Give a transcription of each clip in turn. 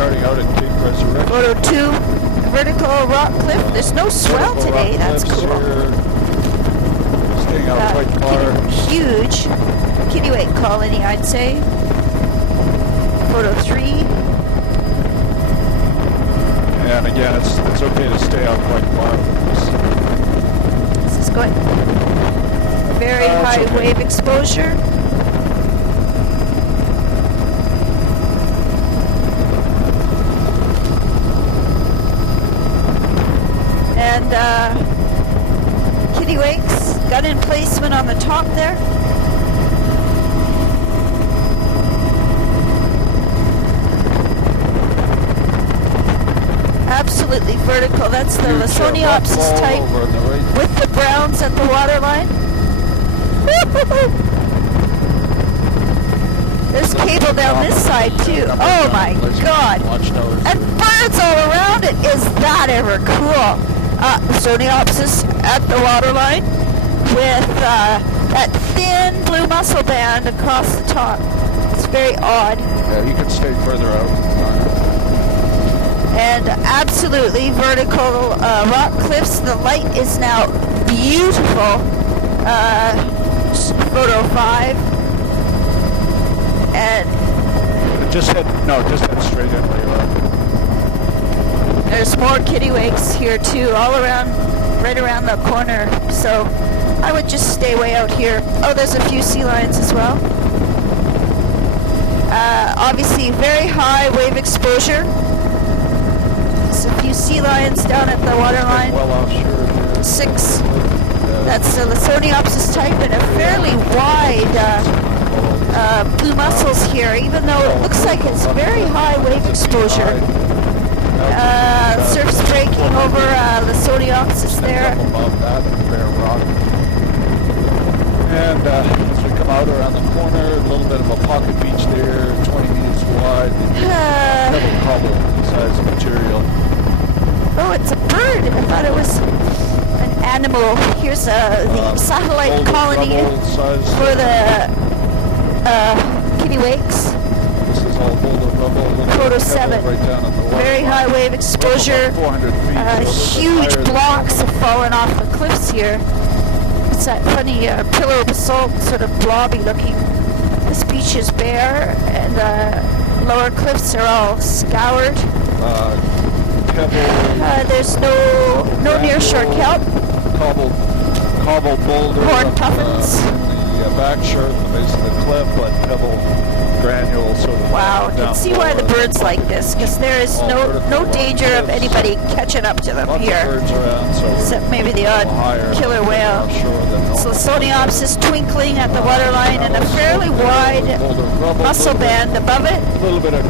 starting out at Cape Resurrection. Photo 2, vertical rock cliff. There's no swell Vertical today. rock That's cliffs cool. here. Staying out quite far. Huge kittiwake colony, I'd say. Photo 3. And again, it's okay to stay out quite far from this. This is going very high okay. wave exposure. And kittiwakes, gun emplacement on the top there. Absolutely vertical. That's the Lasoniopsis type with the browns at the waterline. There's cable down this side too. Oh my God! And birds all around it. Is that ever cool? Lasoniopsis at the waterline with that thin blue mussel band across the top. It's very odd. Yeah, you can stay further out. And absolutely vertical rock cliffs. The light is now beautiful. Photo 5. And just head straight in where you are. there's more kittiwakes here too, all around, right around the corner. So I would just stay way out here. Oh, there's a few sea lions as well. Obviously very high wave exposure. There's a few sea lions down at the waterline. Well offshore here. 6. That's the Lasoniopsis type and a fairly wide blue mussels here, even though it looks like it's very high wave exposure. Surf's breaking over Lasoniopsis there. Above that, bare rock. And as we come out around the corner, a little bit of a pocket beach there, 20 meters wide. Pebble cobble size material. Oh, it's a bird. I thought it was an animal. Here's the satellite colony for the kittiwakes. This is all boulder rubble. Photo 7. Right down at the Very high wave exposure. 400 feet. Huge blocks have fallen off the cliffs here. It's that funny pillow basalt, sort of blobby looking. This beach is bare, and lower cliffs are all scoured. There's no nearshore kelp. Cobble boulder. Horn puffins. The back shore at the base of the cliff, but pebble granule sort of. Wow, you can see why the birds like this, because there is no danger of anybody catching up to them here. Birds around, so except maybe the odd killer whale. So Lasoniopsis twinkling at the waterline and a fairly wide mussel band above it,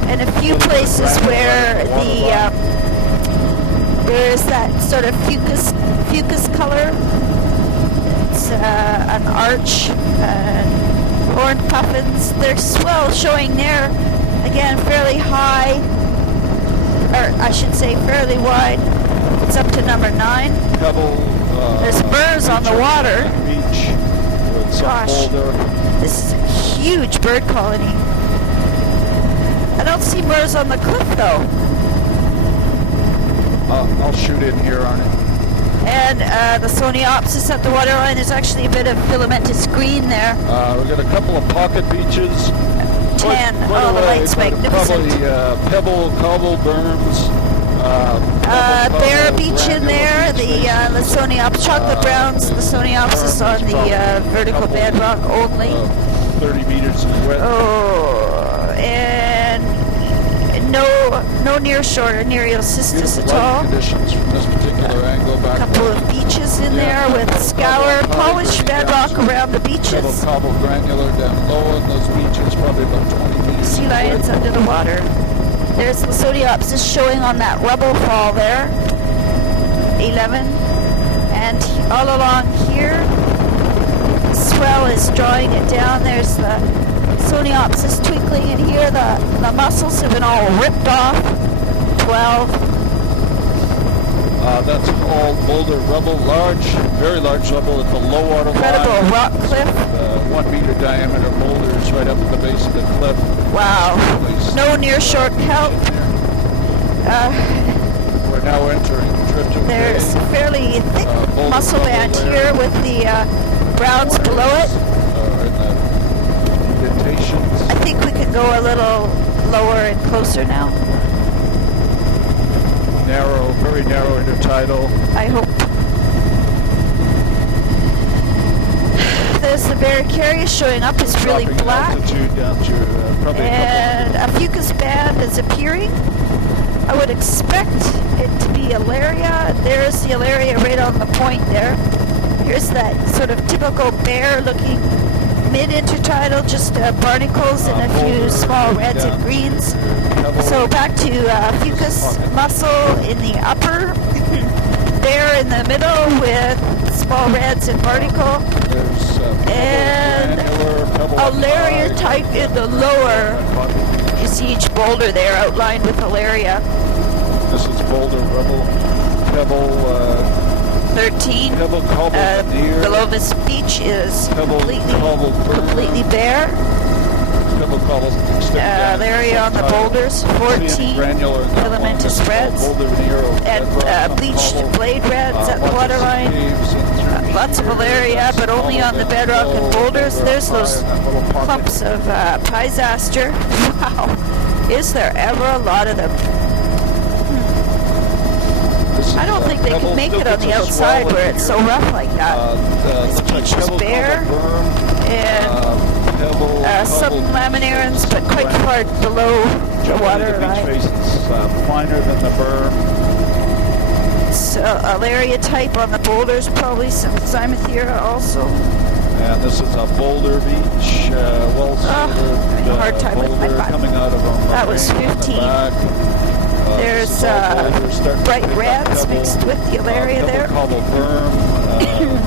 and a few places where there is that sort of fucus color. It's an arch, horn puffins. Their swell showing there, again fairly high, or I should say fairly wide. It's up to number 9. There's birds on the water. Gosh, this is a huge bird colony. I don't see birds on the cliff though. I'll shoot in here, Arnie. And the Lasoniopsis at the waterline is actually a bit of filamentous green there. We've got a couple of pocket beaches. 10. Oh, the light's magnificent. Probably pebble, cobble berms. Bear beach in there. The Lasoniopsis, chocolate browns, Lasoniopsis on the vertical bedrock only. 30 meters in width. Oh, and no nearshore Nereocystis at all. Conditions from this particular angle back. A couple of beaches in there with scour, polished bedrock around the beaches. Cobble granular down low on those beaches, probably about 20 meters. Sea lions under the water. There's Lasoniopsis showing on that rubble fall there. 11. And all along here, the swell is drawing it down. There's the Lasoniopsis twinkling, and here the mussels have been all ripped off. 12. That's all boulder rubble, very large rubble at the low water line. Incredible rock cliff. 1 meter diameter boulders right up at the base of the cliff. Wow. No nearshore kelp. We're now entering Drifter There's Bay. a fairly thick Boulder mussel Bubble band there. here with the browns below it. In the indentations. I think we could go a little lower and closer now. Narrow, very narrow intertidal. I hope. There's the Barricarius showing up. It's really Dropping in black. altitude down to probably And a fucus band is appearing. I would expect it to be Alaria. There's the Alaria right on the point there. Here's that sort of typical bear-looking mid-intertidal, just barnacles and a few small reds and greens. So back to fucus mussel in the upper, bear in the middle with small reds and barnacle, and Alaria type in the lower. You see each boulder there outlined with Alaria. This is Boulder Rebel, Pebble, 13. Pebble Cobble Near, Below this beach is Pebble Cobble Burn, completely bare. Pebble Cobble Alaria on the boulders, 14. Granular Filamentous reds. Boulder Near, And bleached blade reds at the waterline. Lots of Alaria, but only on the bedrock and boulders. There's those clumps of Piesaster. Wow. Is there ever a lot of them? I don't think they can make it on the outside where it's so rough like that. This beach is bare, and some laminarans, but quite far below the water line. The beach face is finer than the berm. So Alaria type on the boulders, probably some Cymathera also. And this is a boulder beach, well having a hard time with my boulder button. coming out of a That was moraine on the 15. back. There's bright reds mixed with the Alaria there. Cobble berm,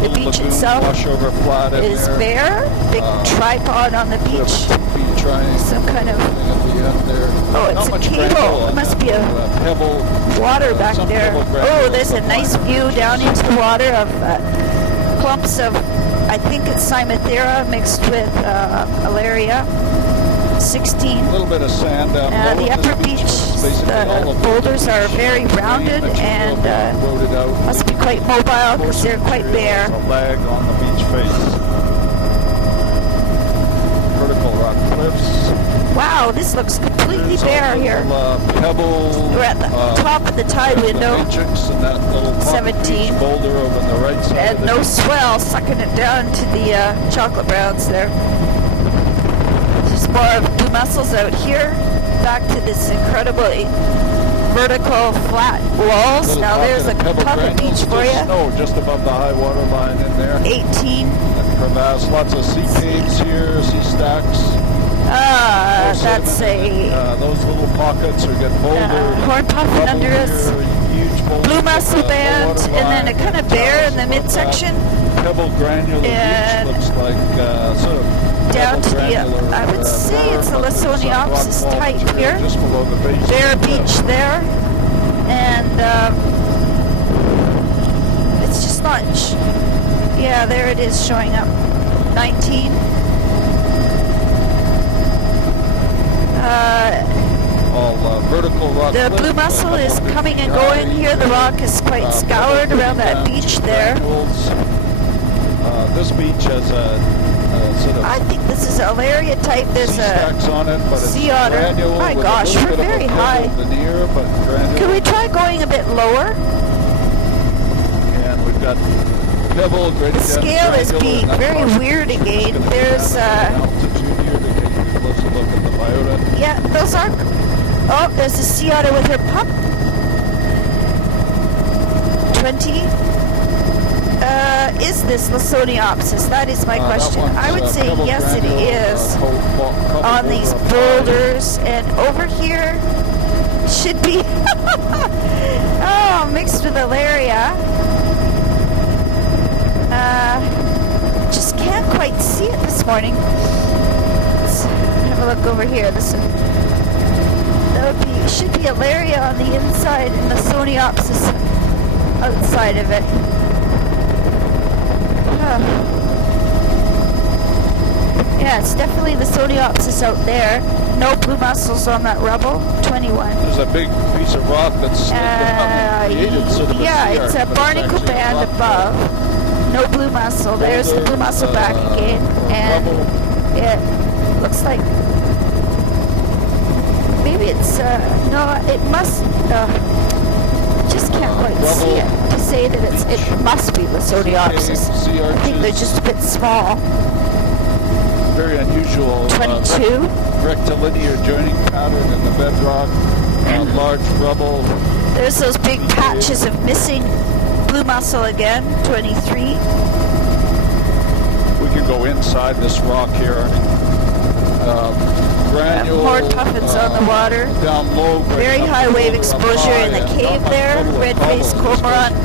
The beach lagoon itself wash over flat in is there. bare. Big tripod on the beach. Some kind of... Oh, it's a cable. It must be a pebble, water back there. Oh, there's a nice view down into the water of clumps of, I think it's Cymathera mixed with Alaria. 16. A little bit of sand down below. The upper beach, the boulders are very rounded and must be quite mobile because they're quite bare. A lag on the beach face. Vertical rock cliffs. Wow, this looks completely bare here. Pebble. We're at the top of the tide window. Matrix and that little 17. Boulder over on the right side. And no swell sucking it down to the chocolate browns there. There's more of blue mussels out here. Back to this incredible vertical flat walls. Now there's a pocket beach for you. Snow just above the high water line in there. 18. And crevasse, lots of sea caves here, sea stacks. That's a those little pockets are getting boulder. horn puffin under us. Huge boulder, Blue mussel band, and then a kind of bear in the midsection. Pebble granular beach looks like sort of down to the, granular, I would say it's a Lysoniopsis type here. Just below the base. Bear beach there, and it's just not. Yeah, there it is showing up. 19. All vertical rock. The blue mussel is coming and going here. The rock is quite scoured around that beach there. This beach has a sort of. I think this is Alaria type. There's a on it, but sea otter. My gosh, we're very high. Veneer, but Can we try going a bit lower? And we've got pebble. The scale is being very weird again. There's altitude here to get a closer look at the biota. yeah, those are. Oh, there's a sea otter with her pup. 20. Is this Lysoniopsis? That is my question. I would say yes, it is. On these boulders, and over here should be oh, mixed with Alaria. Just can't quite see it this morning. Let's have a look over here. That would be, should be Alaria on the inside and Lysoniopsis outside of it. Yeah, it's definitely Lysoniopsis out there. no blue mussels on that rubble. 21. There's a big piece of rock that's created sort of yeah, sea it's arch, a but barnacle actually a band rock above. No blue mussel. There's the blue mussel back again. And it looks like maybe it's no, it must just can't quite see it to say that it must be Lysodiopsis. I think they're just a bit small. Very unusual 22. Rectilinear joining pattern in the bedrock, large rubble. There's those big patches of missing blue mussel again. 23. We can go inside this rock here. Granule, more puffins on the water. Down low. Very high wave exposure in the cave there. Red-faced cormorant.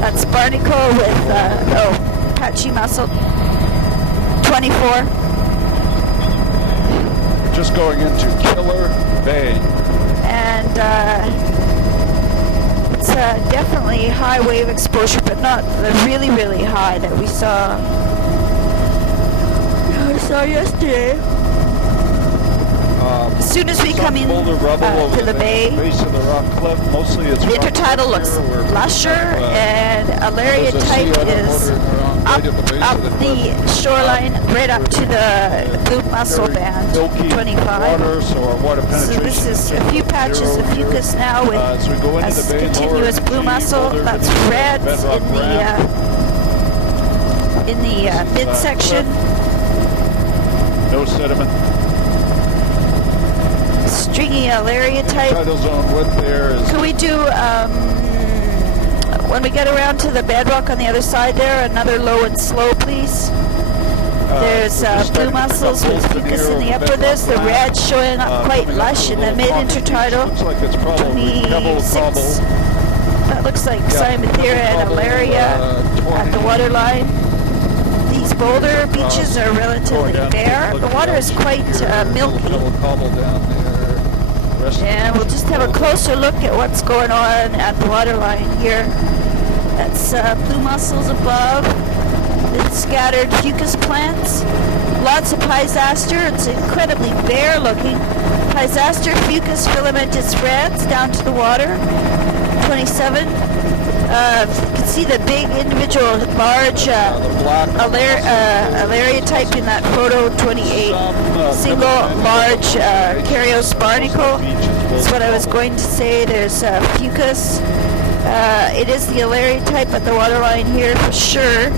That's barnacle with patchy mussel. 24. Just going into Killer Bay. And it's definitely high wave exposure, but not the really, really high that we saw yesterday. As soon as we come in to the bay, base of the rock cliff, mostly it's the intertidal looks lusher, and Alaria type is up the shoreline, right up to the blue mussel band, 25. So this is a few patches of fucus now with a continuous blue mussel. That's reds in the midsection. No sediment. Stringy Alaria type. Tidal zone width there is. Can we do, when we get around to the bedrock on the other side there, another low and slow, please? There's blue mussels with fucus in the upper. There's the red showing up quite lush in the mid-intertidal. Looks like it's probably 26. That looks like Cyanithera and Alaria at the waterline. These boulder beaches are relatively bare. The water is quite milky. And we'll just have a closer look at what's going on at the waterline here. That's blue mussels above, with scattered fucus plants. Lots of Physaster. It's incredibly bare looking. Physaster fucus filamentous reds down to the water. 27. You can see the big individual large Alaria type in that photo. 28. Single large Carios barnacle. That's what I was going to say. There's fucus. It is the Alaria type at the waterline here for sure.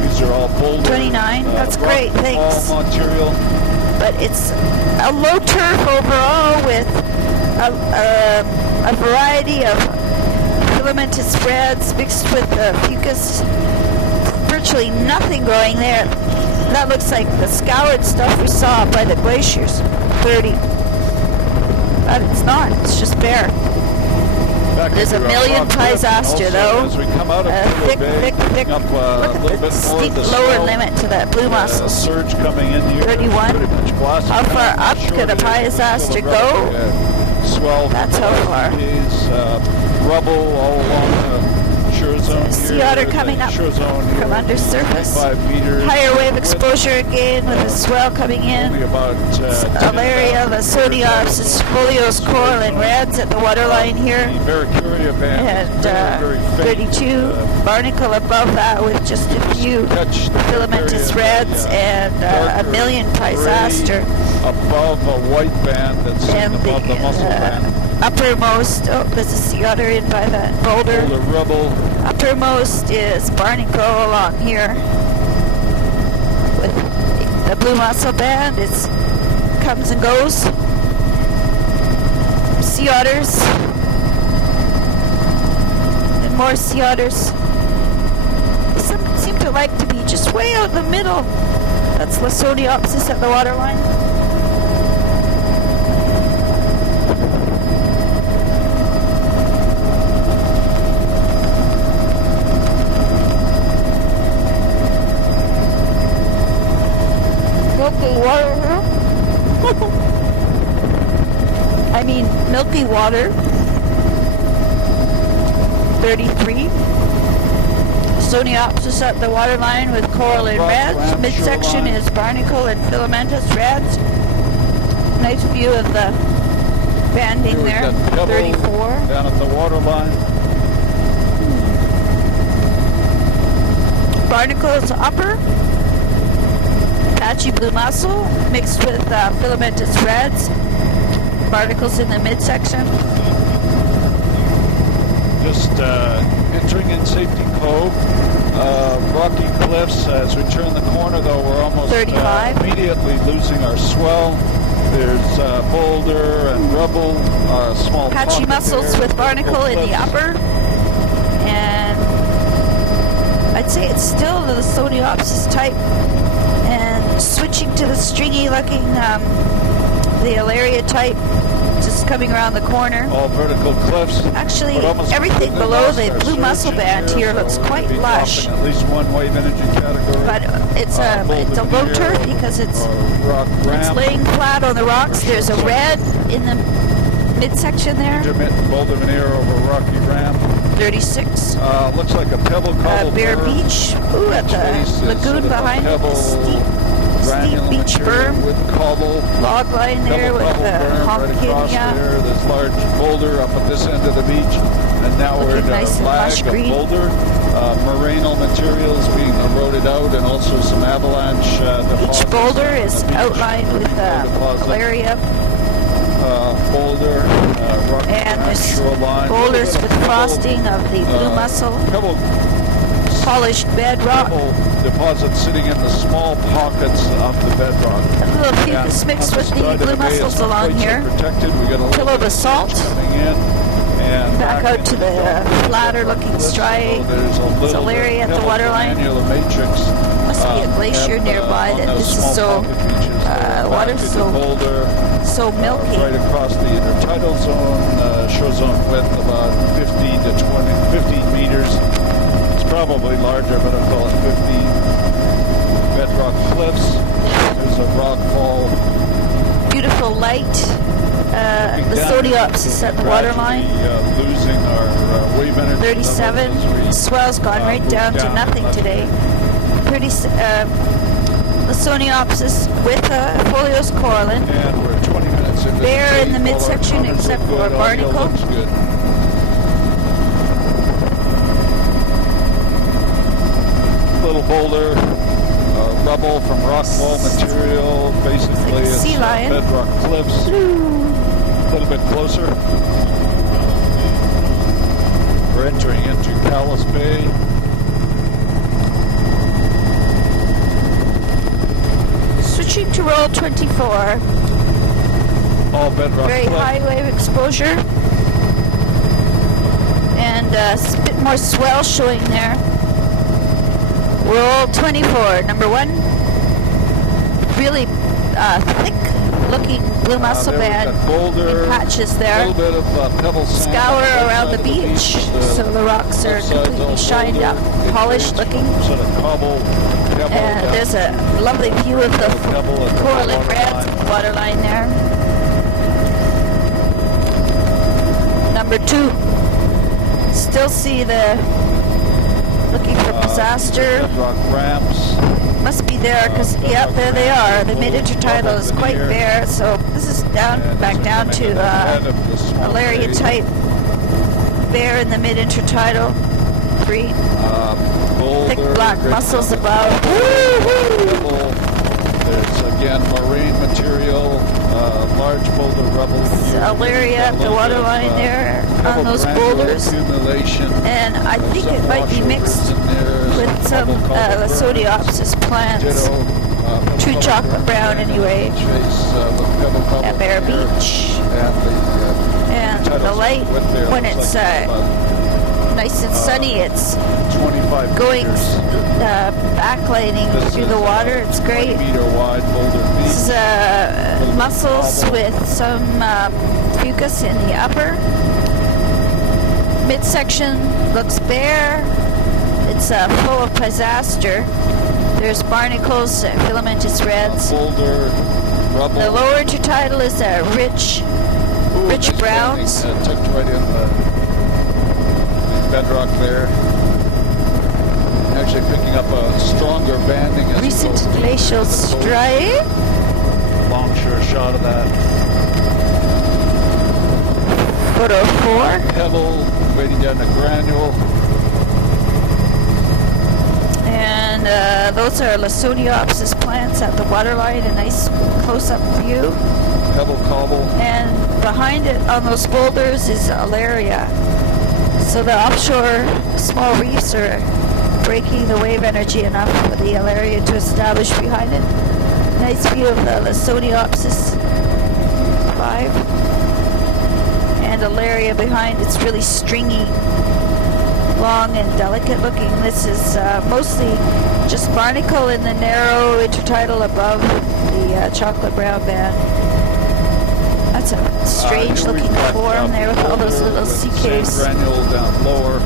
These are all boulder. 29. That's great. Thanks. Material. But it's a low turf overall with a variety of filamentous spreads mixed with fucus. Virtually nothing growing there. That looks like the scoured stuff we saw by the glaciers. 30. But it's not. It's just bare. There's a million Physaster though. Thick. Look at the steep lower limit to that blue mussel. Surge coming in here. 31. How far up could a Physaster go? That's how far. Rubble all along the shore zone. Sea otter coming up from under surface. 5 meters. Higher wave exposure again with a swell coming in. Alaria, Lysodiopsis, Folios, coral, and reds at the waterline here. And 32. Barnacle above that with just a few filamentous reds and a million Physaster. Above a white band that's above the mussel band. Uppermost, there's a sea otter in by that boulder. Uppermost is barnacle along here. With the blue mussel band, it comes and goes. Sea otters. And more sea otters. They seem to like to be just way out in the middle. That's Lysodiopsis at the waterline. Milky water here. I mean, milky water. 33. Lysodiopsis at the waterline with coral and reds. Midsection is barnacle and filamentous reds. Nice view of the banding Here we there. got Pebble 34. down at the waterline. Barnacles upper. Patchy blue mussel mixed with filamentous reds. Barnacles in the midsection. Just entering in Safety Cove. Rocky cliffs. As we turn the corner, though, we're almost 35. Immediately losing our swell. There's boulder and rubble, small Patchy pocket mussels there, with barnacle in the cliffs. upper. And I'd say it's still the Sodiopsis type. And switching to the stringy looking, the Alaria type, just coming around the corner. All vertical cliffs. Actually, But almost everything completely below lost the our blue mussel surge band in here so looks we're quite gonna be lush. dropping at least one wave energy category. But it's a low Boulder turf veneer because it's or rock ramp. laying flat on the rocks. There's a red in the midsection there. Intermittent boulder veneer over rocky ramp. 36. Looks like a pebble cobble Bear berm. Beach. Ooh, at Base the is sort lagoon of a behind it. pebble The steep granular beach material berm. with cobble. Log line there Pebble with cobble the berm right across Honkinia. there. There's large boulder up at this end of the beach. And now we're Looking into nice a and lush flag of green. boulder. Morainal materials being eroded out and also some avalanche deposits. Each boulder on the is beach. outlined with Deposit. Alaria. Boulder, rock And there's shoreline. boulders with Pebble, frosting of the blue mussel. Pebble Polished bedrock. pebble deposits sitting in the small pockets of the bedrock. A little Yeah, fucus mixed on with this the side of blue bay, it's mussels not along quite so here. protected. We got a little Pillow bit of basalt. coming in and Back out to into the flatter looking cliffs. striate. So there's a little Alaria bit at the pebble waterline. granular matrix. Must be a glacier nearby on that those this is small so pocket beaches there. water's Back into so boulder. so milky. Right across the intertidal zone, shore zone width about 15 to 15 meters. It's probably larger, but I'll call it 15. Bedrock cliffs. There's a rock fall. Beautiful light. The Sodiopsis at the waterline. Losing our wave energy. 37. levels as we, Swell's gone right move down to down nothing left today. here. Pretty. The Sodiopsis with Folios coralline. And we're 20 minutes into Bear the in the day. All our midsection comments except look for good. Audio barnacle. looks good. Little boulder, rubble from rock wall material. Basically, Like a it's sea lion. bedrock cliffs. A little bit closer. We're entering into Calais Bay. Switching to roll 24. All bedrock Very cliff. high wave exposure. And a bit more swell showing there. Roll 24. Number 1. Really thick looking blue mussel There we've band got boulder, in patches a there. little bit of pebble sand Scour on that around side the of beach, so the rocks are both sides completely all shined boulder. up, It polished creates looking. Sort of cobble, pebble. And there's a lovely view of the Pebble at the coralline waterline. reds waterline there. Number 2. Still see the looking for disaster. Bedrock ramps. Must be there because yep, there they are. The mid intertidal is quite bare, so this is down And back as we down come to into the head of the small Alaria bay, type bare in the mid intertidal. 3. Boulder, Thick black great mussels sound. above. Pebble. There's again marine material, large boulder rubble. Alaria at the waterline there on those boulders. Accumulation. And I think it might be mixed with some Sodiopsis plants. True chocolate brown anyway. At Bear Beach. And the light, when it's nice and sunny, it's 25 going meters. backlighting through the water. It's great. 20 meter wide boulder beach. This is mussels with some fucus in the upper. Midsection looks bare. It's full of pisaster. There's barnacles, filamentous reds. Boulder, rubble. The lower intertidal is rich Ooh, rich nice browns. banding, tucked right in the bedrock there. Actually picking up a stronger banding as we recent go deeper glacial into the cove. striae. Long sure shot of that. photo 4. Pebble, waiting down to granule. And those are Lawsoniopsis plants at the waterline, a nice close-up view. Pebble cobble. And behind it on those boulders is Alaria. So the offshore small reefs are breaking the wave energy enough for the Alaria to establish behind it. Nice view of the Lawsoniopsis 5. And Alaria behind, it's really stringy, long and delicate looking. This is mostly just barnacle in the narrow intertidal above the chocolate brown band. That's a strange looking form there with all those little sea caves. Granule down lower.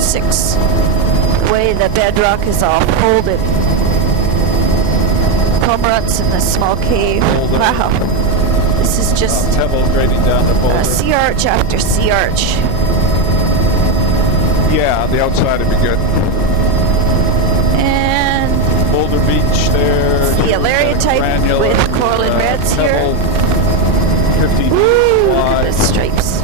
6. The way the bedrock is all folded. Cormorants in this small cave. Boulder. Wow. This is just Pebble grading down to boulder. sea arch after sea arch. Yeah, the outside would be good. And Boulder Beach there. the Alaria type granular, with coral and reds pebble, here. 50 Woo, meters look at wide. the stripes.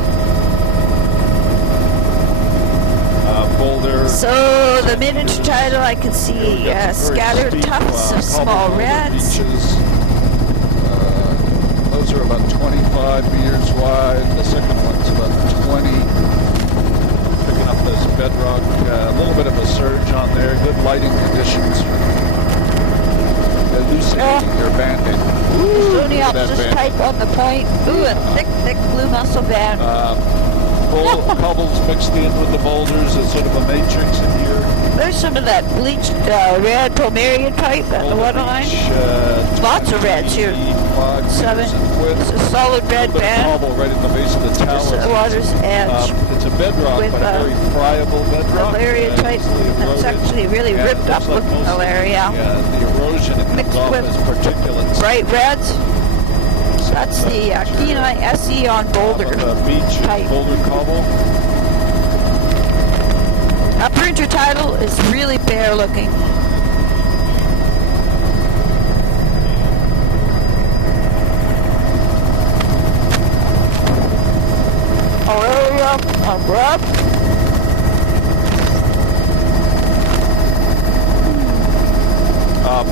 Boulder. So the mid-intertidal, I can see Got some very scattered steep, tufts of cobble small boulder reds. beaches. Those are about 25 meters wide. The second one's about 20. Picking up this bedrock. A little bit of a surge on there. Good lighting conditions. Elucidating your banding. Lawsoniopsis band. type on the point. Ooh, a thick blue mussel band. Cobbles mixed in with the boulders as sort of a matrix in here. There's some of that bleached red Pomerian type at the Boulder waterline. Beach, Lots of reds here. 25 7. meters in width. It's a solid red Little bit of band. cobble right at the base of the Just tower. the water's edge. It's a bedrock, with, but a very friable bedrock. Alaria type. easily That's eroded. actually really And it ripped up looks like looking most of Alaria. the erosion it Mixed comes off with as particulates. Bright reds. That's the Kenai SE on Boulder. The beach type. is Boulder cobble. Upper intertidal is really bare looking. Alaria on Brub.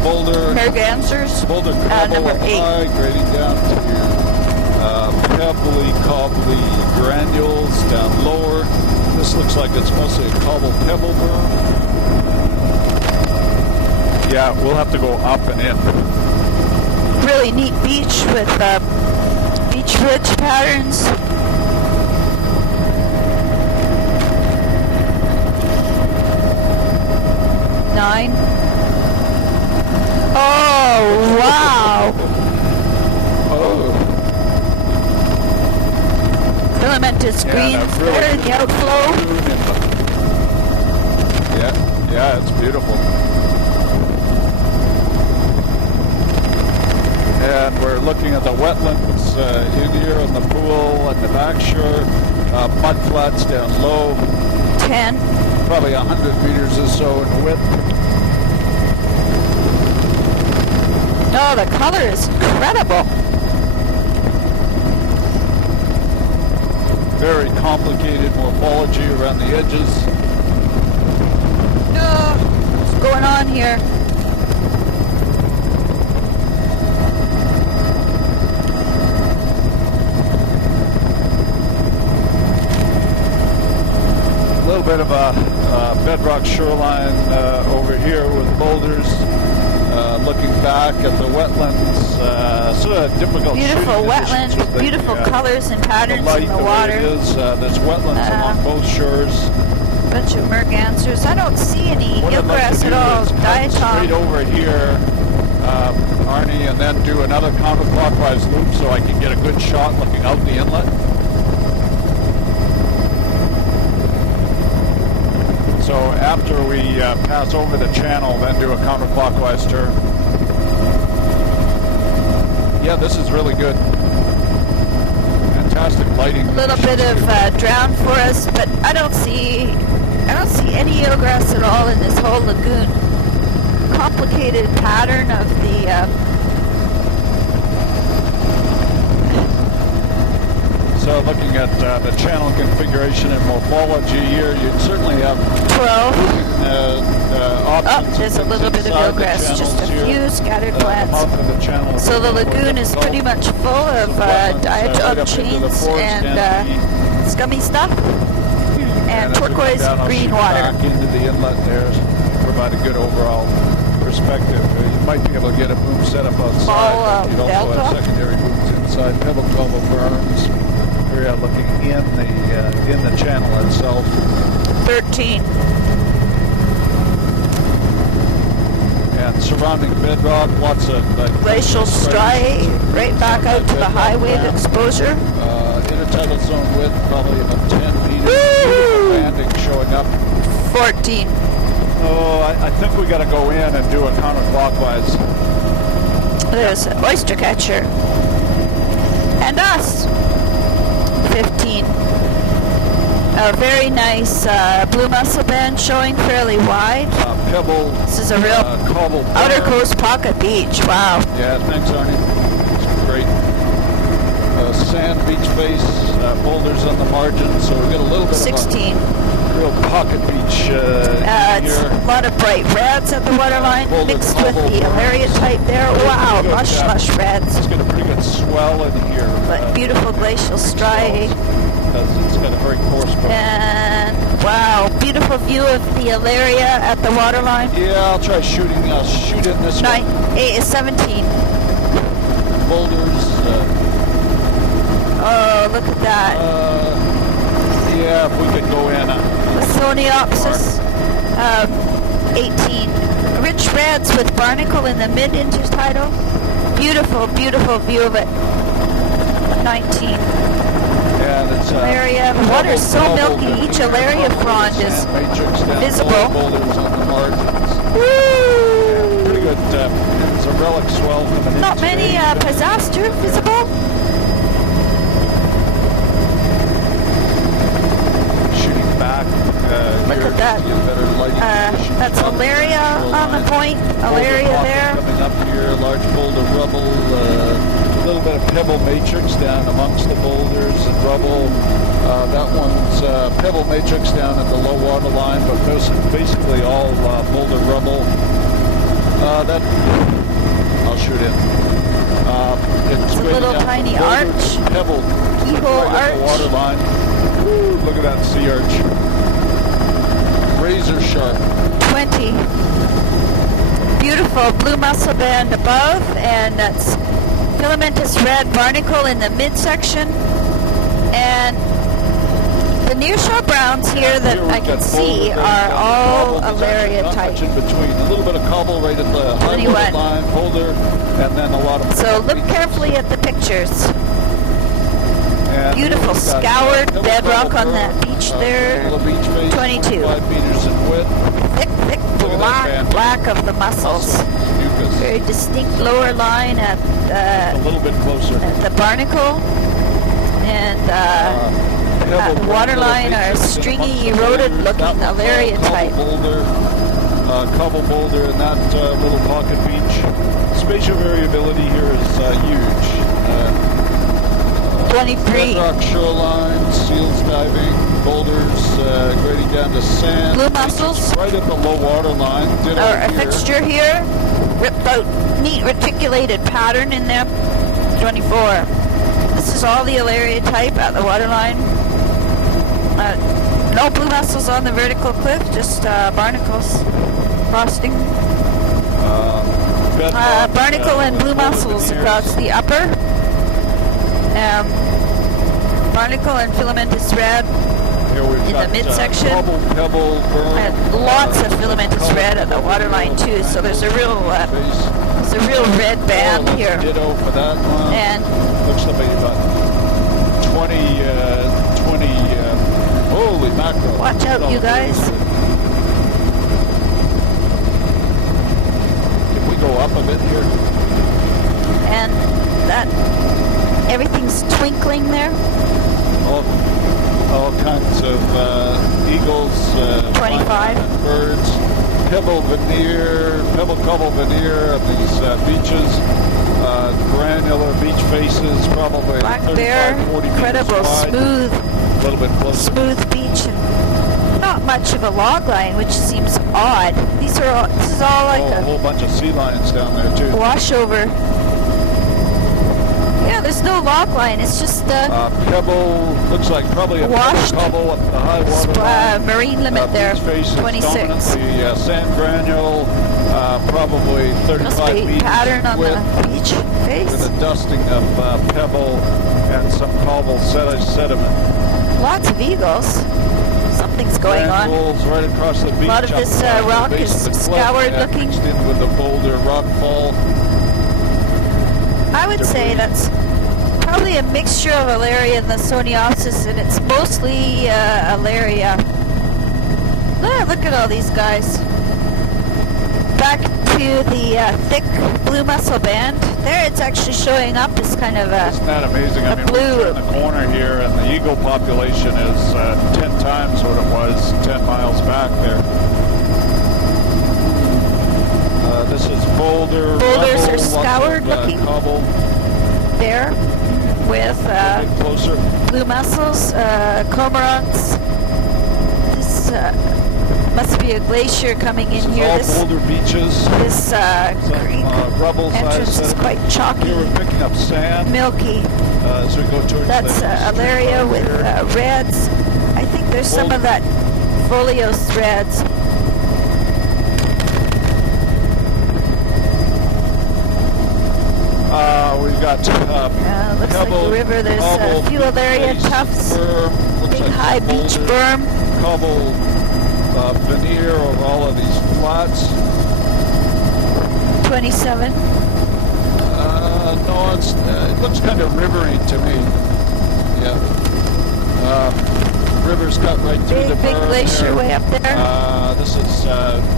Boulder. Mergansers. Boulder cobble number up 8. high, grading down to pebbly, cobbly granules down lower. This looks like it's mostly a cobble pebble berm. Yeah, we'll have to go up and in. Really neat beach with beach ridge patterns. Nine. Oh, wow. Oh, Filamentous Yeah, greens that's really there in the outflow. yeah, it's beautiful. And we're looking at the wetlands in here in the pool at the back shore. Mud flats down low, 10. probably 100 meters or so in width. Oh, the color is incredible. Very complicated morphology around the edges. Oh, what's going on here? A little bit of a bedrock shoreline over here with boulders. Looking back at the wetlands, sort of difficult. Beautiful shooting wetlands conditions with the, beautiful colors and patterns light, in the way water. It is. There's wetlands along both shores. Bunch of mergansers. I don't see any What I'd like eelgrass to at do all. is come straight Diatom. over here, Arnie, and then do another counterclockwise loop so I can get a good shot looking out the inlet. So after we pass over the channel, then do a counterclockwise turn. Yeah, this is really good. Fantastic lighting. A little bit of drown forest, but I don't see any eelgrass at all in this whole lagoon. Complicated pattern of the looking at the channel configuration and morphology here, you'd certainly have 12. options. Oh, there's a little bit of eelgrass, just a few scattered plants. So the lagoon is pretty much full of diatomic chains and scummy stuff, and turquoise green water. Back into the inlet there, provide a good overall perspective. You might be able to get a boom set up outside, but you'd also have secondary booms inside. Pebble Cobble Burns area looking in the channel itself. 13. And surrounding bedrock, lots of glacial striae right back out to the high wave exposure. Intertidal zone width probably about 10 meters. Beautiful landing showing up. 14. Oh, I think we got to go in and do a counterclockwise. There's an oyster catcher. And us. 15. A very nice blue mussel band showing fairly wide. Pebble. This is a real cobble outer coast pocket beach. Wow. Yeah, thanks, Arnie. It's great. Sand beach face, boulders on the margin, so we got a little bit 16. of a real pocket beach It's here. a lot of bright reds at the waterline mixed with the Alaria type there. Wow, lush reds. It's got a pretty good swell in here. But beautiful glacial striae. It's got a very coarse bone. And wow, beautiful view of the Alaria at the waterline. Yeah, I'll try shooting. I'll shoot it in this one. 17. Boulders. Oh, look at that. Yeah, if we could go in. Soniopsis. 18. Rich reds with barnacle in the mid-intertidal. Beautiful, beautiful view of it. 19. And it's Alaria. The water's so milky, each Alaria frond is visible. Boulders on the margins. Woo! Pretty good. It's a relic swell coming in. Not many pisaster visible. Shooting back. Look here, at that. to get better lighting conditions. That's Alaria on the point. Alaria Boulder there. pocket coming up here, large boulder rubble, a little bit of pebble matrix down amongst the boulders and rubble. That one's pebble matrix down at the low water line, but basically all boulder rubble. That I'll shoot in. It's a little tiny arch. Pebble. Keyhole right at the arch. water line. Woo, look at that sea arch. Razor sharp. 20. Beautiful blue mussel band above, and that's filamentous red barnacle in the midsection. And the nearshore browns here that I can see are all Alaria type. In between. A little bit of cobble right at the high 21. water line, boulder, and then a lot of... So look carefully at the pictures. And Beautiful we've got, scoured double bedrock pebble on that berm, beach there. little beach face, 22. 5 meters in width. Thick Look at that band. black of the mussels. Mucus. Very distinct lower line at A little bit closer. the barnacle. And Pebble the berm, waterline little are matrix in stringy, amongst the eroded boulders. looking That one's Alaria type. Cobble boulder in that little pocket beach. Spatial variability here is huge. 23. Bedrock shoreline, seals diving, boulders grading down to sand. Blue mussels. Right at the low water line. Ditto Or a here. fixture here. Ripped out, neat reticulated pattern in there. 24. This is all the Alaria type at the waterline. No blue mussels on the vertical cliff, just barnacles frosting. Bedrock, Barnacle and blue boulder mussels veneers. across the upper. Barnacle and filamentous red. Here we've in the got, midsection. Cobble, pebble, berm. And lots of filamentous Cobble, red at the pebble, waterline too. So there's a real red band let's here. Ditto for that one. And looks to be about 20, holy mackerel. watch out, you guys. Can we go up a bit here? And that everything's twinkling there. All kinds of eagles, 25. and birds, pebble cobble veneer of these beaches. granular beach faces, probably Black 35, Bear, 40 incredible meters wide, smooth, a little bit closer. smooth beach, and not much of a log line, which seems odd. This is all like a whole bunch of sea lions down there too. washover. Yeah, there's no log line. It's just Pebble, looks like probably a washed cobble up the high water line. marine limit there, Beach face is 26. dominantly sand granule, probably 35 Must be meters pattern on width, the beach face. with a dusting of pebble and some cobble sediment. Lots of eagles. Something's going on. Granules right across the beach. A lot of up this the rock base is of the cliff, scoured and looking. mixed in with the boulder rock fall. I would say that's probably a mixture of Alaria and the Soniopsis, and it's mostly Alaria. Look at all these guys. Back to the thick blue mussel band. There it's actually showing up as kind of a... Isn't that amazing? I mean, blue. we're in the corner here, and the eagle population is 10 times what it was 10 miles back there. This is boulder. Boulders rubble, are scoured lots of, looking. Cobble. there with A bit closer. blue mussels, cormorants. This must be a glacier coming in here. All This boulder beaches. creek Rubble entrance is quite chalky, Here we're picking up sand milky. as we go towards That's the Alaria with here. reds. I think there's some of that Folios reds. We've got Looks like pebble, the river. There's cobble, a few Alaria face, tufts, berm, looks big like high some beach boulder, berm. Cobble veneer over all of these flats. 27. No, it looks kind of rivery to me. Yeah. River's cut right through the Big berm glacier there. way up there. This is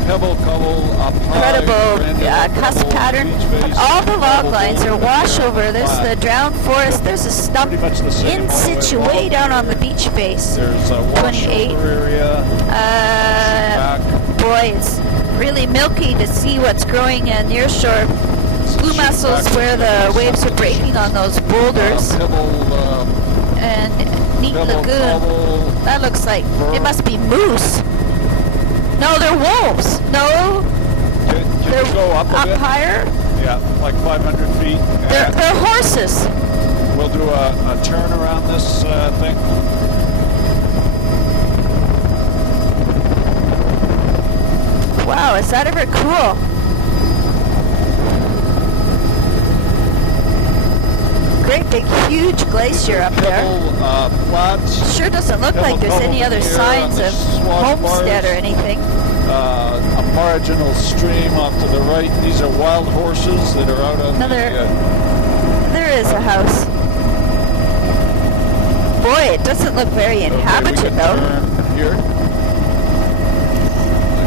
pebble, cobble, up high. Incredible granular cusp pebble, pattern. beach face, All the log cobble, lines are boulder, washover. There's flat. the drowned forest. There's a stump Pretty much the same in all the way situ along. way down on the beach face. There's a 28. washover area. Back. Boy, it's really milky to see what's growing near shore. Blue mussels where the waves are breaking on those boulders. Pebble, And Neat pebble, Lagoon. cobble. That looks like it must be moose. No, they're wolves. No, Can they're you go up a bit? higher. Yeah, like 500 feet. They're horses. We'll do a turn around this thing. Wow, is that ever cool? Great big huge glacier up there. Pebble, flats. Sure doesn't look like there's any other signs of homestead or anything. A marginal stream off to the right. These are wild horses that are out on Another- the... There is a house. Boy, it doesn't look very inhabited we can though. turn here.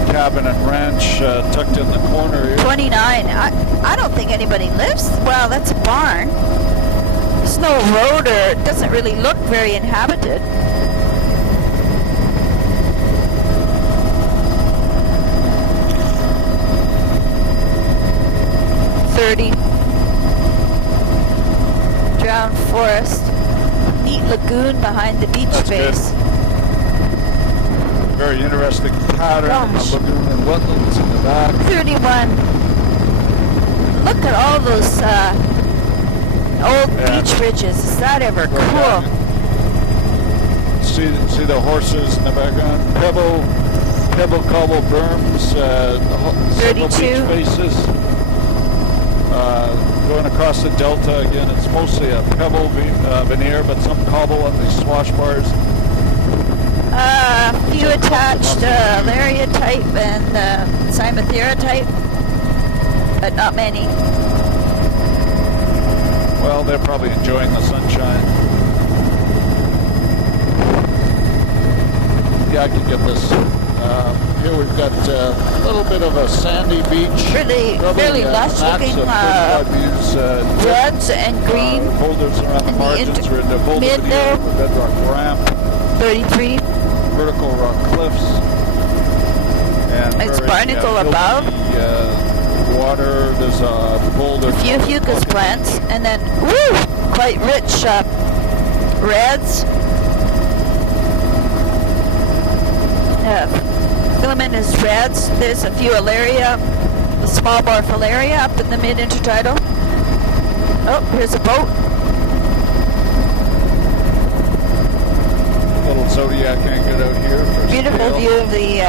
The cabin and ranch tucked in the corner here. 29. I don't think anybody lives. Well, that's a barn. There's no road or it doesn't really look very inhabited. Drowned forest. Neat lagoon behind the beach That's good. face. Very interesting pattern Gosh. of lagoon and wetlands in the back. 31. Look at all those old Yeah. beach bridges. Is that ever Right cool? down. See the horses in the background. Pebble cobble berms. Several 32. beach faces. Going across the delta again. It's mostly a pebble veneer, but some cobble on these swash bars. Few attached Alaria type and Cymathera type, but not many. Well, they're probably enjoying the sunshine. Yeah, I can get this. Here we've got a little bit of a sandy beach. Fairly lush looking reds and green. Boulders around the and the margins. We're in the boulder mid there. veneer, bedrock ramp, 33. vertical rock cliffs. And Is very, barnacle above? water. There's a boulder. A few fucus plants, and then quite rich reds. Filamentous reds. There's a few Alaria, the small bar Filaria up in the mid-intertidal. Oh, here's a boat. Little zodiac anchor out here. For Beautiful scale. view of the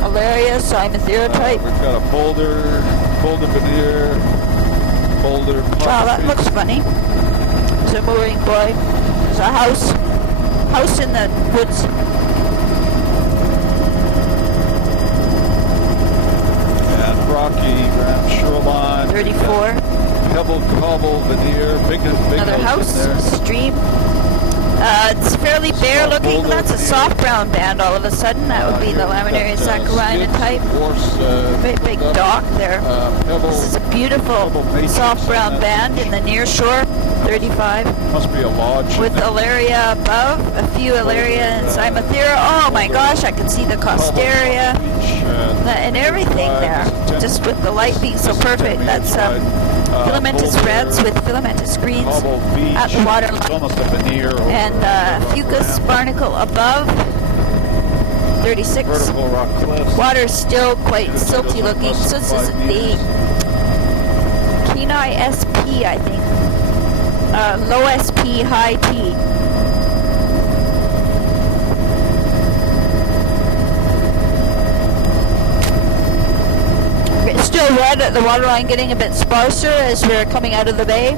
Alaria, Cymothera type. We've got a boulder veneer, boulder. Wow, that looks funny. There's a mooring buoy. There's a house in the woods. And rocky Grand Shoreline. 34. Pebble cobble veneer, big Another house in there. house, stream. It's fairly bare Soft looking. boulder That's a veneer. soft brown band all of a sudden. That would be the laminaria saccharina type. Big dock there. This is a beautiful soft brown band in the near shore. 35. Must be a lodge. With Alaria above, a few Alaria and Cymothera. Oh my gosh, I can see the Costaria and everything there. Just with the light being so perfect. That's filamentous reds with filamentous greens at the waterline. It's almost a veneer. And fucus barnacle above. 36. Vertical rock cliffs. Water's still quite silty looking. So this is the Kenai SP, I think. Low SP, high T. It's still red at the waterline, getting a bit sparser as we're coming out of the bay.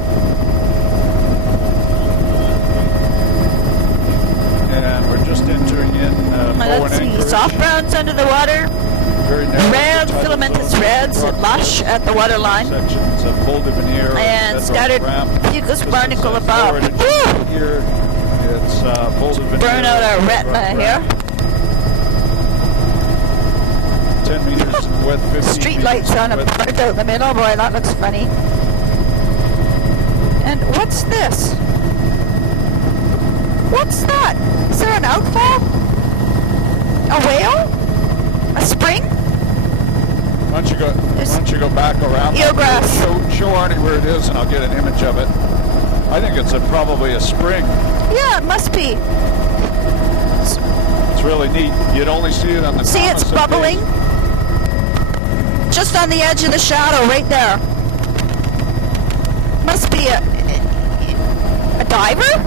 And we're just entering in Let's see, soft browns under the water. Red, filamentous reds, lush at the waterline. Sections of boulder veneer And scattered fucus barnacle above. Here, it's boulder veneer. Burn out our retina here. 10 meters width, 15 Street meters lights on a width. part out in the middle. Boy, that looks funny. And what's this? What's that? Is there an outfall? A whale? A spring? Why don't you go back around? Eelgrass. Show Arnie where it is, and I'll get an image of it. I think it's probably a spring. Yeah, it must be. It's really neat. You'd only see it on the. See, it's bubbling. Just on the edge of the shadow, right there. Must be a diver?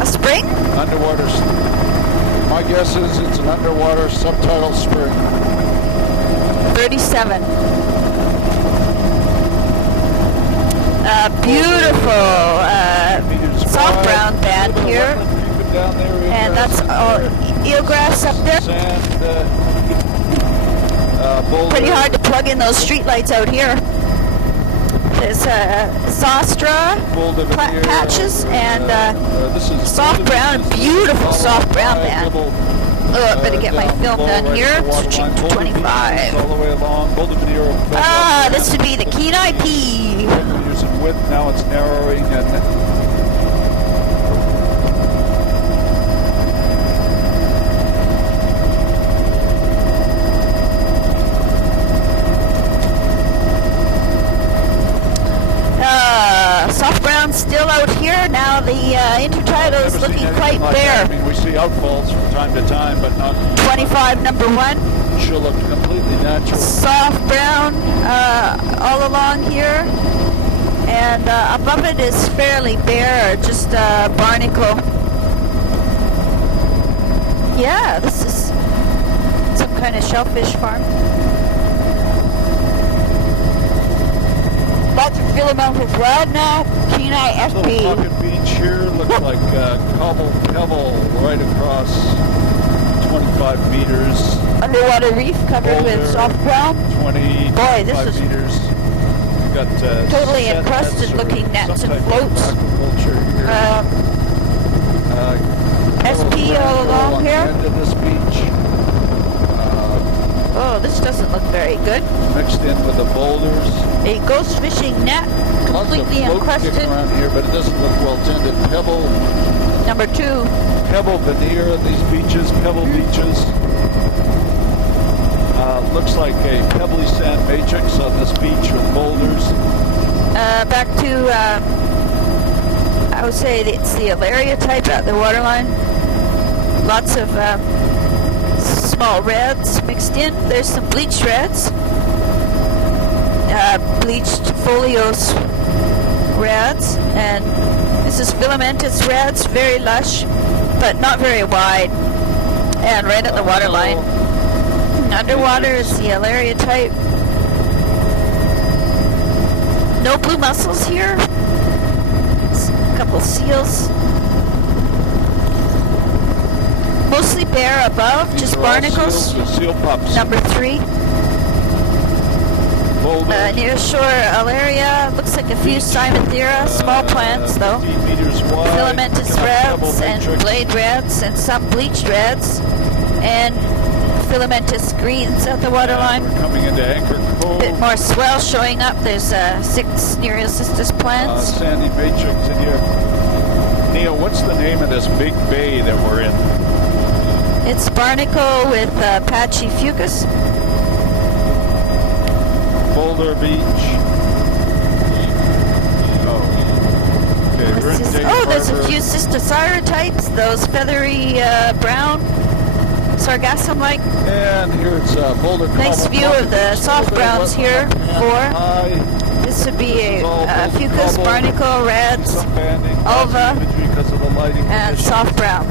A spring? Underwater. My guess is it's an underwater subtidal spring. 37. Beautiful soft brown band here. And that's eelgrass up there. Sand, Pretty hard to plug in those street lights out here. There's Zostra patches and soft brown, beautiful soft brown band. Better get my film done here. Switching to 25. This would be the Kenai P. Meters in width, now it's narrowing and soft brown still out here. Now the intertidal is looking quite bare. I mean, we see outfalls from time to time, but not 25, number 1. She'll look completely natural. Soft brown all along here. And above it is fairly bare, just barnacle. Yeah, this is some kind of shellfish farm. Lots of filamentous red now. Kenai SP. Little pocket beach here looks like cobble pebble right across 25 meters. Underwater reef covered Boulder, with soft brown. 25 Boy, this is meters. We've got totally set encrusted nets or looking nets some and type of floats. aquaculture here. SP little all along the here. end of this beach. Oh, this doesn't look very good. Mixed in with the boulders. A ghost fishing net, completely Lots of float encrusted. kicking around here, but it doesn't look well tended. Number 2. Pebble veneer in these beaches, pebble beaches. Looks like a pebbly sand matrix on this beach with boulders. Back to, I would say it's the Alaria type at the waterline. Lots of small reds mixed in. There's some bleached reds. Bleached folios reds. And this is filamentous reds, very lush, but not very wide. And right at the waterline. Underwater is the Alaria type. No blue mussels here. A couple seals. Mostly bare above, These just are all barnacles. seals with seal pups. Number 3. Boulders. Near shore Alaria. Looks like a few Cymathera. Small plants though. 15 meters wide. Filamentous Pebble reds and matrix. blade reds and some bleached reds. And filamentous greens at the waterline. We're coming into Anchor Cove. Bit more swell showing up. There's 6 Nereocystis plants. Sandy matrix in here. Neil, what's the name of this big bay that we're in? It's barnacle with patchy fucus. Boulder Beach. Oh. Okay, we're in Day There's a Harbor. few Cystosira types. Those feathery brown, sargassum-like. And here it's Boulder Nice Cobble view of the Beach. soft Boulder browns here. Wetland 4. High. This would be This is all a Boulder fucus, Cobble. barnacle, reds, Some banding, Alva, imagery because of the lighting and conditions. soft brown.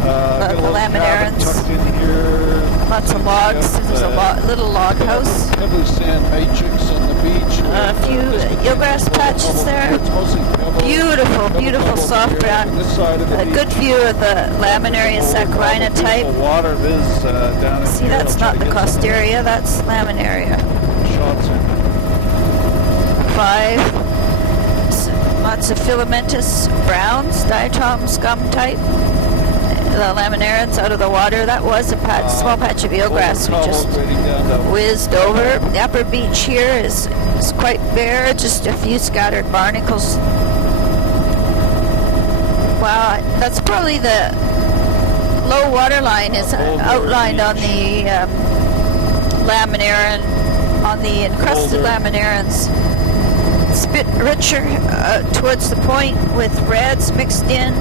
Got a the little cabin laminarans. tucked in here. Lots of logs. There's a little log house. Pebbly sand matrix on the beach. A few eelgrass patches there. It's mostly pebble. Beautiful, beautiful Pebble soft here brown. on this side of the A beach. good view of the Laminaria saccharina type. Beautiful water viz down in See, here. that's I'll not try the to get some Costaria, that's Laminaria. shots in. 5. Lots of filamentous browns, diatom scum type. The laminarians out of the water. That was a small patch of eelgrass we just whizzed over. The upper beach here is quite bare, just a few scattered barnacles. Wow, that's probably the low water line is outlined on the laminaran, on the encrusted laminarans. It's a bit richer towards the point with reds mixed in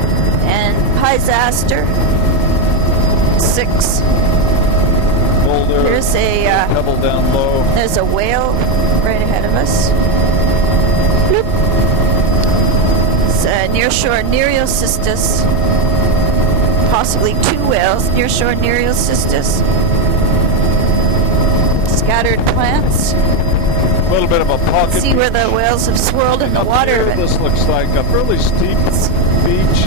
and Piesaster. 6. Boulder. Here's a pebble down low. there's a whale right ahead of us. Bloop. It's nearshore Nereocystis. Possibly 2 whales. Nearshore Nereocystis. Scattered plants. A little bit of a pocket. See where the whales have swirled in the Up water. here, this looks like a fairly steep beach.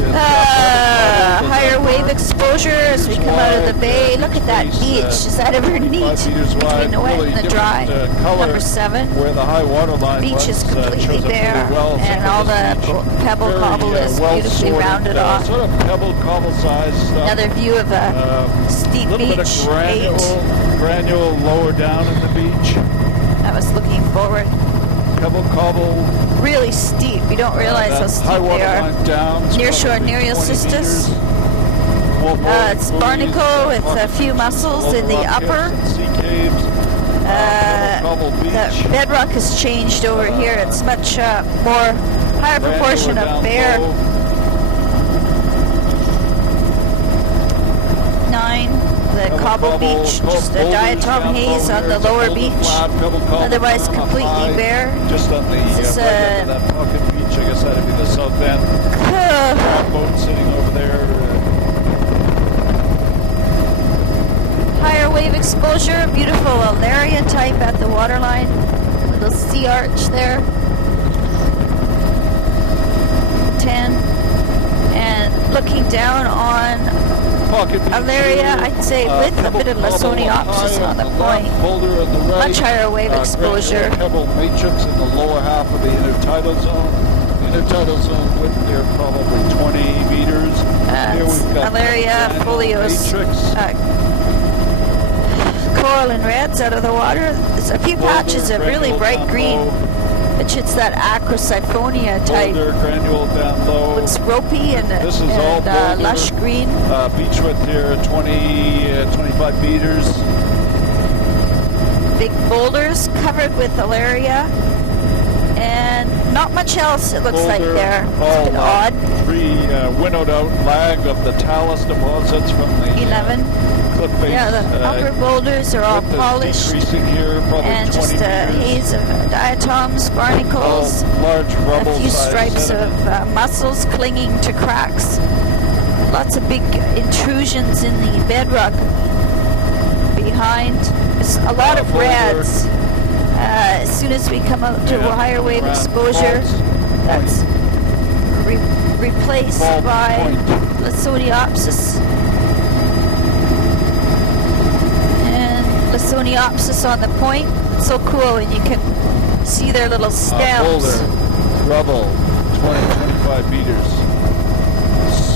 Higher wave exposure as we come out of the bay. Look at that beach. Is that ever neat? Between the wet and the dry. Number 7. Where the high water line Beach is was, completely shows up bare, really well. and all the pebble Very, cobble is well beautifully sorted, rounded off. Sort of pebble cobble size stuff. Another view of a steep little bit of beach. 8. granule lower down in the beach. I was looking forward. Pebble cobble. Really steep. You don't realize how steep high they water are. line down. Nearshore Nereocystis. It's barnacle with a few mussels in the upper. Sea caves. The bedrock has changed over here. It's much more higher proportion of bare. 9. The cobble beach, just a diatom haze on the lower beach. Otherwise completely bare. Just on the This is right end of that pocket beach. I guess that'd be the south end. Boat sitting over there. Higher wave exposure, beautiful Alaria type at the waterline. Little sea arch there. 10. And looking down on Pocket beach Alaria, here. I'd say with a bit of Lasoniopsis on the point. Boulder on the right. Much higher wave exposure. Pebble matrix in the lower half of the intertidal zone. The intertidal zone width there probably 20 meters. Here we've got Alaria folios. matrix. Coral and reds out of the water. There's a few patches of really bright green, which it's that Acrosiphonia type. Boulder granule down low. Looks ropey and Boulder. lush green. Beach width here 25 meters. big boulders covered with alaria, and not much else it looks like Boulder, there. It's a all bit odd. winnowed out lag of the talus deposits from the 11. cliff face. Yeah, the upper boulders are all width is polished, decreasing here, probably and 20 just a meters. haze of diatoms, barnacles, All large rubble a few size stripes sediment. of mussels clinging to cracks. Lots of big intrusions in the bedrock behind. There's a lot of Boulder. reds. As soon as we come out to Yeah, higher wave around exposure, Falls that's replaced Ball by Point. Lasoniopsis. And Lasoniopsis on the point. It's so cool, and you can see their little stems. Boulder, rubble, 20-25 meters.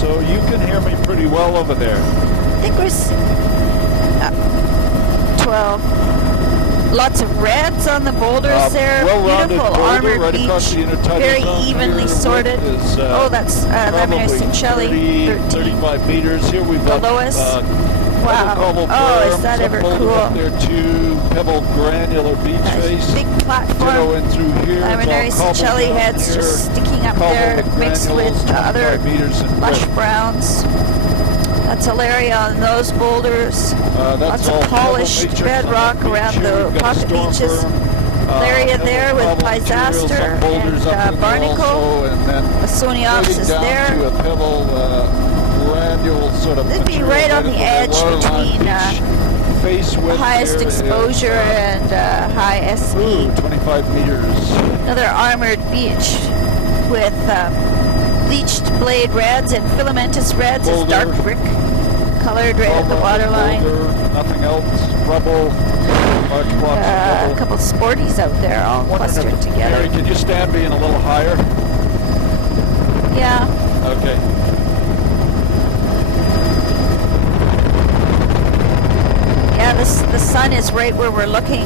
So you can hear me pretty well over there. I think we're 12. Lots of reds on the boulders there. Well-rounded Beautiful boulder armored right across beach. the intertidal Very zone evenly here. sorted. Width is, Oh, that's Laminar probably Cincelli, 13. 35 meters. Here we've got Below us. Wow. Oh, is that ever cool? Up there too. Pebble granular beach face. Big Ditto platform. in through here. Laminar It's all cobbled Cincelli down heads here. just sticking up Cobbled there, mixed with granules, other 25 meters in lush width. browns. That's alaria on those boulders. That's Lots all of polished pebble matrix bedrock on the beach around here. the We've got a pocket storm beaches. berm, Alaria pebble there with cobble material, Pisaster some boulders and up in there barnacle. also, and then Lasoniopsis down there. to a pebble granule sort of They'd be material right on the at edge waterline between beach. Face the width highest here is, exposure and high SE. 25 meters. Another armored beach with bleached blade reds and filamentous reds is Boulder. dark brick colored red at the waterline. Boulder, nothing else. Rubble, large blocks of A rubble. couple sporties out there all Wondering clustered if- together. Mary, can you stand being a little higher? Yeah. Okay. Yeah, the sun is right where we're looking.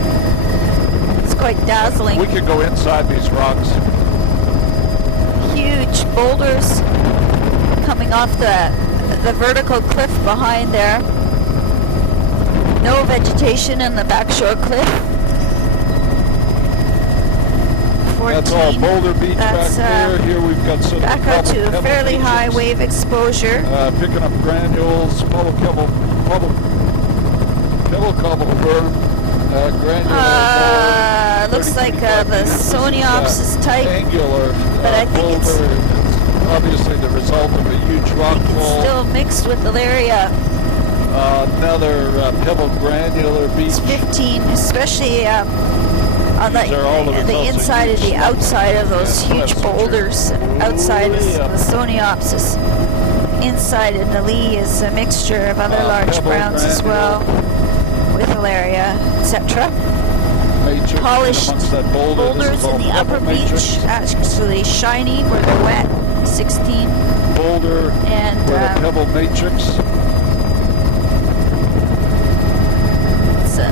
It's quite dazzling. We could go inside these rocks. Huge boulders coming off the vertical cliff behind there. No vegetation in the backshore cliff. 14. That's all Boulder Beach That's, back there. Here we've got sort of Back out to a pebble fairly high beaches. wave exposure. Picking up granules, pebble cobble berm, granular. Looks like the Soniopsis type. Angular, but I think it's- boulder. It's obviously the result of a huge rock It's fall. still mixed with alaria. Another pebble granular beach. It's 15, especially on These are all the the results of inside of huge the outside of those Yeah, huge that's true. boulders. Outside is Yeah. the Soniopsis. Inside in the lee is a mixture of other large pebble browns as well, with alaria, etc. Matrix Polished amongst that boulder. This Boulders is all in the pebble upper matrix. beach, actually shiny where they're wet, 16. Boulder And with a pebble matrix.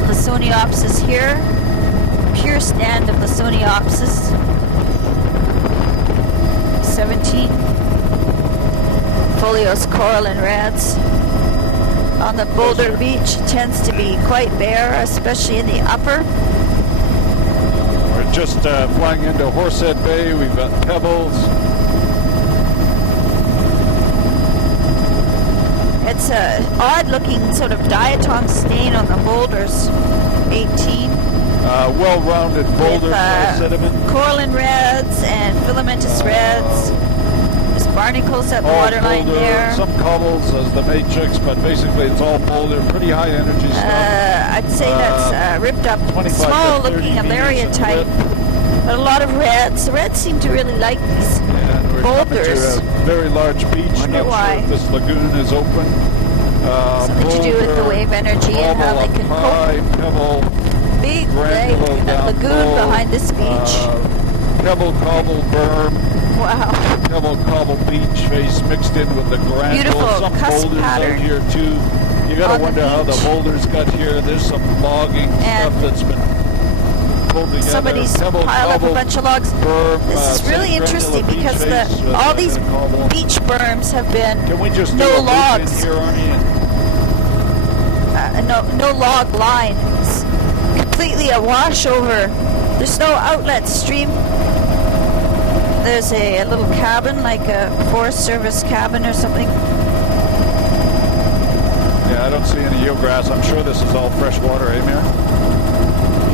Lasoniopsis here. Pure stand of Lasoniopsis. 17. Folios, coral, and reds. On the Boulder Beach, it tends to be quite bare, especially in the upper. We're just flying into Horsehead Bay. We've got pebbles. It's a odd-looking sort of diatom stain on the boulders. 18. Well-rounded boulder sediment. Coral and reds and filamentous reds. There's barnacles at the All waterline boulder, there. some cobbles as the matrix, but basically it's all boulder. Pretty high energy stuff. I'd say that's ripped up, 25 to small-looking 30 alaria meters in type, width. but a lot of reds. The reds seem to really like these And we're coming boulders. to a very large beach. Wonder Not why. sure if this lagoon is open. Something to do with the wave energy and how they can cope. high, pebble, Big granular lake, down lagoon low, behind this beach. Pebble cobble berm, Wow. pebble cobble beach face mixed in with the granules. Beautiful Some cusp boulders pattern out here too. You gotta on the wonder how the beach. boulders got here. There's some logging And stuff that's been pulled together. Somebody's Pebble piled up a cobble bunch of logs. berm, This is same really interesting granular because beach face with all the these cobble. beach berms have been Can we just do no a loop in logs. here, Arnie? no log lines, completely awash over. There's no outlet stream. There's a little cabin, like a Forest Service cabin or something. Yeah, I don't see any eelgrass. I'm sure this is all fresh water, eh, Mare?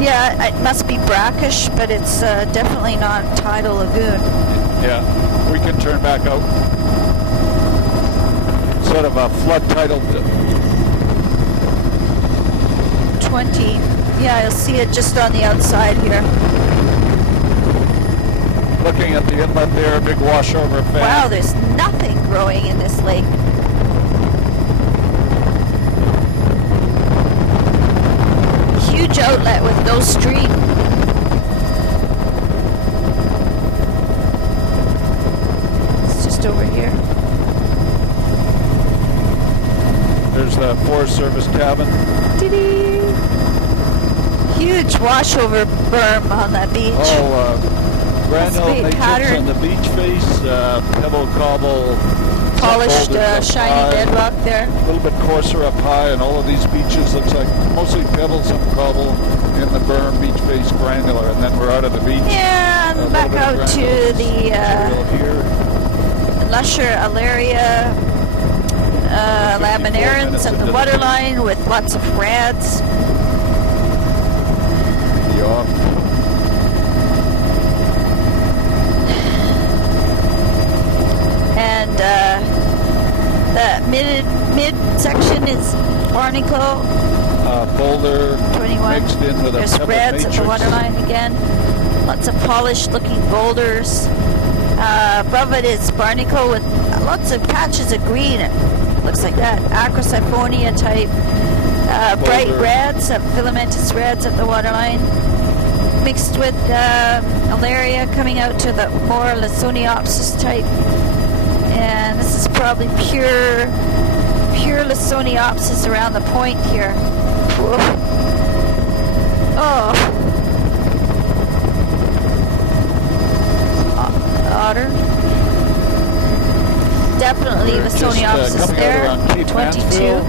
Yeah, it must be brackish, but it's definitely not tidal lagoon. Yeah, we can turn back out. Sort of a flood tidal. 20. Yeah, you'll see it just on the outside here. Looking at the inlet there, big washover fan. Wow, there's nothing growing in this lake. Huge outlet with no stream. It's just over here. There's the Forest Service cabin. Dee-dee. Huge washover berm on that beach. All granule Sweet matrix pattern. on the beach face, pebble cobble, Polished boulders up shiny high, bedrock there. a little bit coarser up high, and all of these beaches looks like mostly pebbles and cobble in the berm, beach face, granular, and then we're out of the beach. Yeah, A and little back bit of out to granular the material here. lusher Alaria 54 laminarans minutes and into the the waterline with lots of rads. Yeah. And the mid section is barnacle Boulder 21. mixed in with There's a pebble reds matrix. at the waterline again. Lots of polished looking boulders. Above it is barnacle with lots of patches of green. It looks like that Acrosiphonia type. Bright Boulder. reds, filamentous reds at the waterline. Mixed with Alaria coming out to the more Lysoniopsis type. And this is probably pure Lysoniopsis around the point here. Whoa. Oh. Otter. Definitely We're just, Lysoniopsis coming there. out around Cape 22. Mansfield.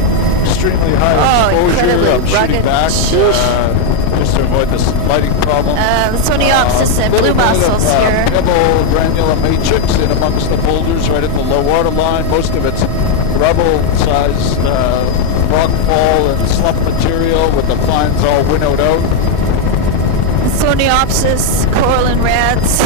Extremely high Oh, exposure. incredibly I'm shooting rugged. back just to avoid this lighting problem. Lysoniopsis and blue mussels here. Pebble granular matrix in amongst the boulders right at the low water line. Most of it's rubble-sized rockfall and slump material with the fines all winnowed out. Lysoniopsis, coral and rads.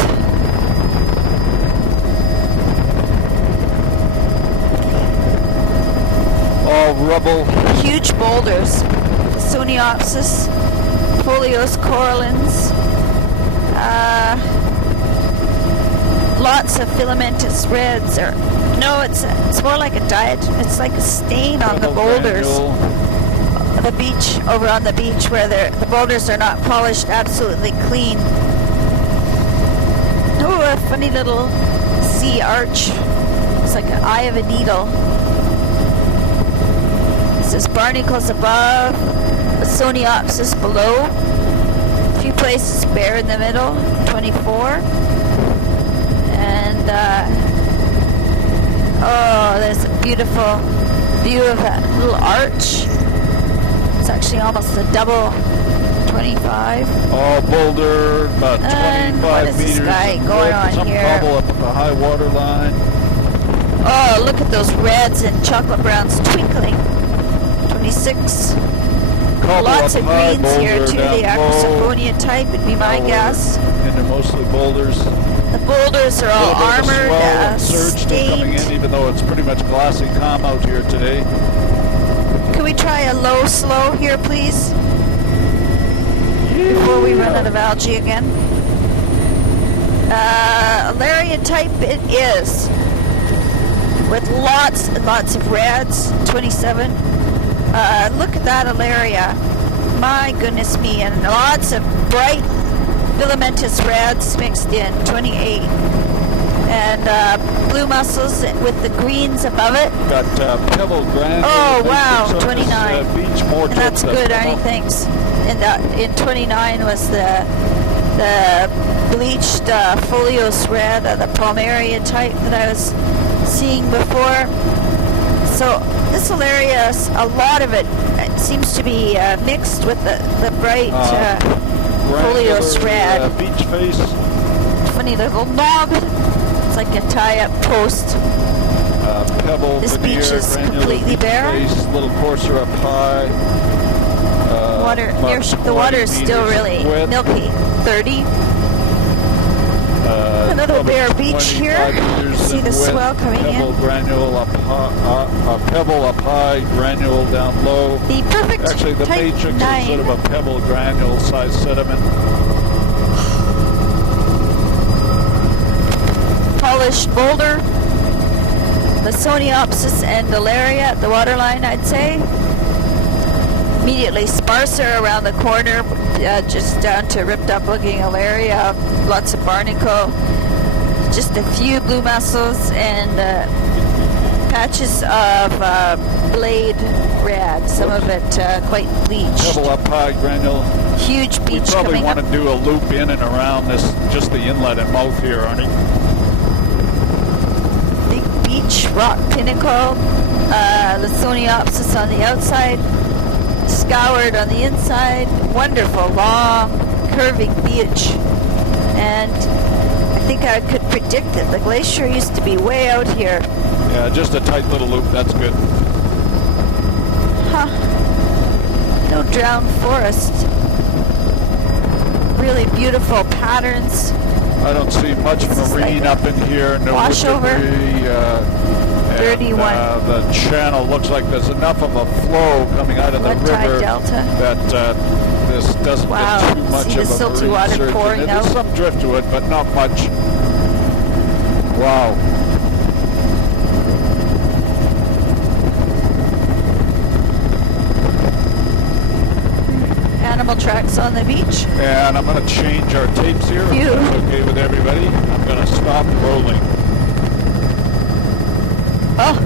All rubble. Huge boulders. Lysoniopsis, Folios corallins. Lots of filamentous reds. Or no, it's more like a diet. It's like a stain on the Pebble boulders. granule. The beach, over on the beach where the boulders are not polished absolutely clean. Oh, a funny little sea arch. It's like an eye of a needle. This is barnacles above, Lysoniopsis below. A few places bare in the middle, 24. And, oh, there's a beautiful view of that little arch. It's actually almost a double 25. All boulder, about And 25 what is this meters. guy of going red, on some here? Cobble up at the high water line. Oh, look at those reds and chocolate browns twinkling. 26. Cobble Lots up of high, greens here boulder too. down The low. Acrosiphonia type would be my Now we're guess. into mostly boulders. The boulders are all A little bit of a armored, swell and surge still coming stained. in, even though it's pretty much glassy calm out here today. Can we try a low slow here, please? Before we run out of algae again. Alaria type it is. With lots and lots of reds, 27. Look at that Alaria. My goodness me. And lots of bright filamentous reds mixed in, 28. And blue mussels with the greens above it. Got pebble granule. Oh, wow, matrix on this, 29. beach more And that's towards the good, Arnie, pebble. thanks. And in 29 was the bleached Folios red, the Palmaria type that I was seeing before. So this Alaria, a lot of it, seems to be mixed with the bright Folios red. Beach face. Funny little knob. It's like a tie-up post. Pebble. This veneer, beach is granular completely beach bare. Face, little courser up high. The water is still really milky. 30. Another bare beach here. See the swell coming pebble in. Granule up high, pebble up high, granule down low. The perfect Actually, the type matrix 9. is sort of a pebble granule size sediment. Polished boulder. Lysoniopsis and Delaria at the waterline, I'd say. Immediately sparser around the corner, just down to ripped up looking Alaria, lots of barnacle, just a few blue mussels and patches of blade red, some of it quite bleached. Pebble up high, granule. Huge We beach probably coming want up. to do a loop in and around this, just the inlet and mouth here, Arnie. Big beach, rock pinnacle, Lysoniopsis on the outside, scoured on the inside, wonderful, long, curving beach. And I think I could predict that the glacier used to be way out here. Yeah, just a tight little loop, that's good. Huh. No drowned forest. Really beautiful patterns. I don't see much This is marine like up in here, no wash wood over. debris, and, 31. the channel looks like there's enough of a flow coming out of the Flood tide river delta. that this doesn't Wow, get too much see the of a silty marine water surge. pouring And there's out. some driftwood, but not much. Wow. Animal tracks on the beach. And I'm going to change our tapes here, if Phew. that's okay with everybody. I'm going to stop rolling. Oh,